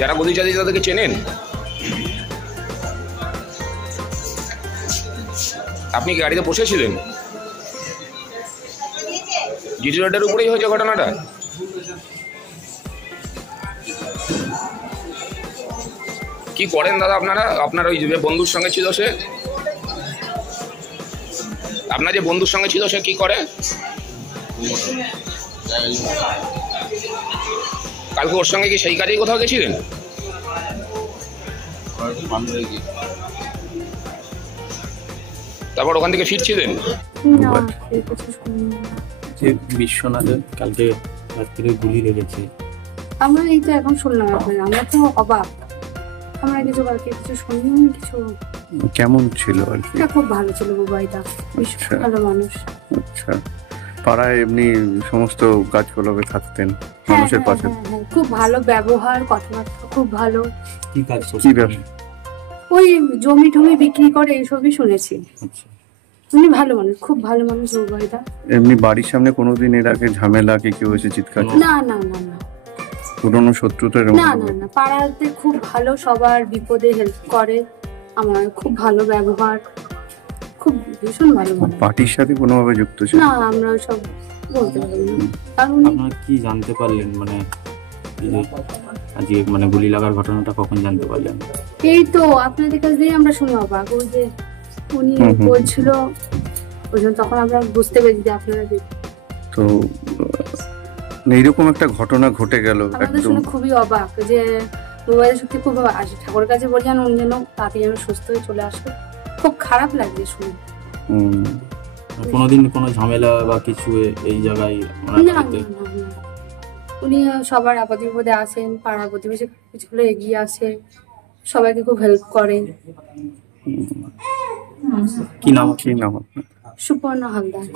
যারা গদি চালিয়ে তাদেরকে চেনেন? আপনি কি গাড়িতে বসেছিলেন? জিটি রোডের উপরেই হয়েছে ঘটনাটা? কি করেন দাদা আপনারা? আপনার ওই যে বন্ধুর সঙ্গে ছিল সে, আপনার যে বন্ধুর সঙ্গে ছিল সে কি করে? কালকে ওর সঙ্গে কি সেই কাজেই কোথাও গেছিলেন? তারপর ওখান থেকে ফিরছিলেন? যে বিশ্বনাথের কালকে রাত্রে গুলি লেগেছে, আমরা এই তো এখন শুনলাম, আমরা তো অবাক, আমরা কিছু কালকে কিছু শুনিনি কিছু। কেমন ছিল আর কি? খুব ভালো ছিল বুবাইদা, ভীষণ ভালো মানুষ। আচ্ছা, পাড়ায় এমনি সমস্ত কাজকর্মে থাকতেন, মানুষের পাশে? খুব ভালো ব্যবহার, কথাবার্তা খুব ভালো। কি কাজ কি ব্যবসা? ওই জমি টমি বিক্রি করে, এইসবই শুনেছি। আচ্ছা, উনি ভালো মানুষ, খুব ভালো মানুষ বুবাইদা। এমনি বাড়ির সামনে কোনোদিন এর আগে ঝামেলা কি কেউ এসে চিৎকার? না না না না পুরনো শত্রুতার? না না না, পাড়াতে খুব ভালো, সবার বিপদে হেল্প করে, আমার খুব ভালো ব্যবহার, খুব ভীষণ ভালো মানুষ। পার্টির সাথে কোনোভাবে যুক্ত ছিল? না, আমরা সব বলতে পারি না। কারণ উনি আপনারা কি জানতে পারলেন মানে এই যে আজকে মানে গুলি লাগার ঘটনাটা কখন জানতে পারলেন? এই তো আপনাদের কাছ দিয়ে আমরা শুনে অবাক, ওই যে উনি বলছিল, ওই জন্য তখন আমরা বুঝতে পেরেছি যে আপনারা তো এইরকম একটা ঘটনা ঘটে গেল আমাদের একদম। শুনে খুবই অবাক যে মোবাইল সত্যি খুব আসে, ঠাকুরের কাছে বলছেন উনি যেন তাড়াতাড়ি যেন সুস্থ হয়ে চলে আসবে। খুব খারাপ লাগছে শুনে। কোনোদিন কোনো ঝামেলা বা কিছু এই জায়গায় ওনার না না বাড়িতে? না না, উনি সবার আপদে বিপদে আসেন, পাড়া প্রতিবেশী কিছু হলে এগিয়ে আসে, সবাইকে খুব হেল্প করেন। কি নাম? কি নাম আপনার? সুপর্ণা হালদার।